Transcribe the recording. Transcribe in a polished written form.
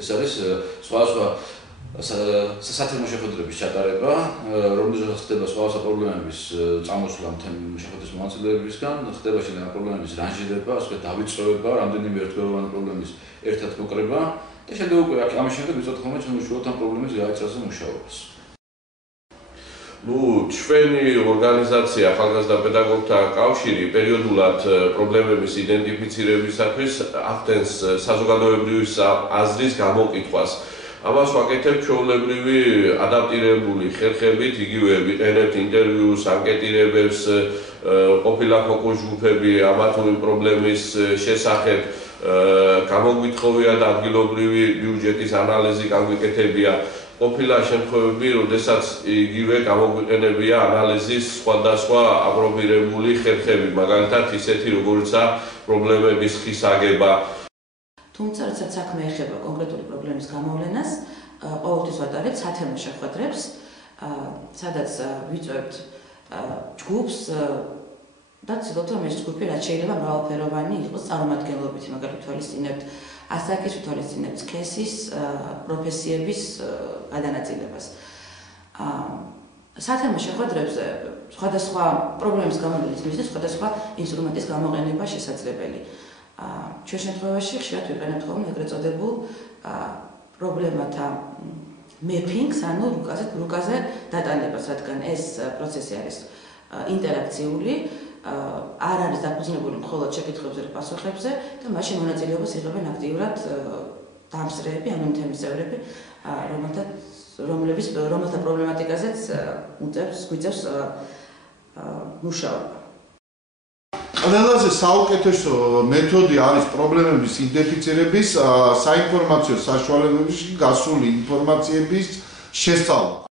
ეს არის სხვადასხვა სათემო შეხვედრების ჩატარება, რომელზეც ხდება სხვადასხვა პრობლემების წამოსვლა შეხვედრის მონაწილეებისგან, ხდება შინაგანი პრობლემების რანჟირება, ასე ვთქვათ, დავიწყება, რამდენიმე ერთგვაროვანი პრობლემის ერთად მოკრება და შემდეგ უკვე ამის შემდეგ ვიწოთ ხოლმე ჩვენ უშუალოდ ამ პრობლემის გააჭრაზე მუშაობას. ჩვენი ორგანიზაცია ახალგაზრდა პედაგოგთა კავშირი პერიოდულად პრობლემების იდენტიფიცირებისათვის ახდენს საზოგადოებრივი აზრის გამოკითხვას. ამას ვაკეთებთ ჩვეულებრივი ადაპტირებული ხერხებით, იგივე ვიყენებთ ინტერვიუს, ანკეტირებებს, ყოფილა ფოკუს ჯგუფები ამა თუ იმ პრობლემის შესახებ, გამოგვითხოვია და ადგილობრივი ბიუჯეტის ანალიზი განგვიკეთებია. ყოფილა შემთხვევები, როდესაც იგივე გამოგვიყენებია ანალიზის სხვადასხვა აპრობირებული ხერხები, მაგალითად ისეთი როგორიცაა პრობლემების ხის აგება. თუმცა, როდესაც საქმე ეხება კონკრეტული პრობლემის გამოვლენას, ყოველთვის ვატარებთ სათემო შეხვედრებს, სადაც ვიწვევთ ჯგუფს და ცდილობთ, რომ ეს ჯგუფი რაც შეიძლება მრავალფეროვანი იყოს წარმომადგენლობითი, მაგალითად თვალისწინებთ ასაკის, თვალისწინებთ სქესის, პროფესიების გადანაწილებას. სათემო შეხვედრებზე სხვადასხვა პრობლემის გამოვლენის მიზნით სხვადასხვა ინსტრუმენტის გამოყენება შესაძლებელი. ჩვენ შემთხვევაში ხშირად ვიყენებთ ხოლმე ეგრეთ წოდებულ პრობლემათა მეფინგს, ანუ რუკაზე დატანებას, რადგან ეს პროცესი არის ინტერაქციული, არ არის დაფუძნებული მხოლოდ შეკითხვებზე და პასუხებზე და მაშინ მონაწილეობას იღებენ აქტიურად დამსწრეები, ანუ თემის წევრები, რომელთა პრობლემატიკაზეც გვიწევს მუშაობა. ყველაზე საუკეთესო მეთოდი არის პრობლემების იდენტიფიცირების, საინფორმაციო საშუალებებში გასული ინფორმაციების შესწავლა.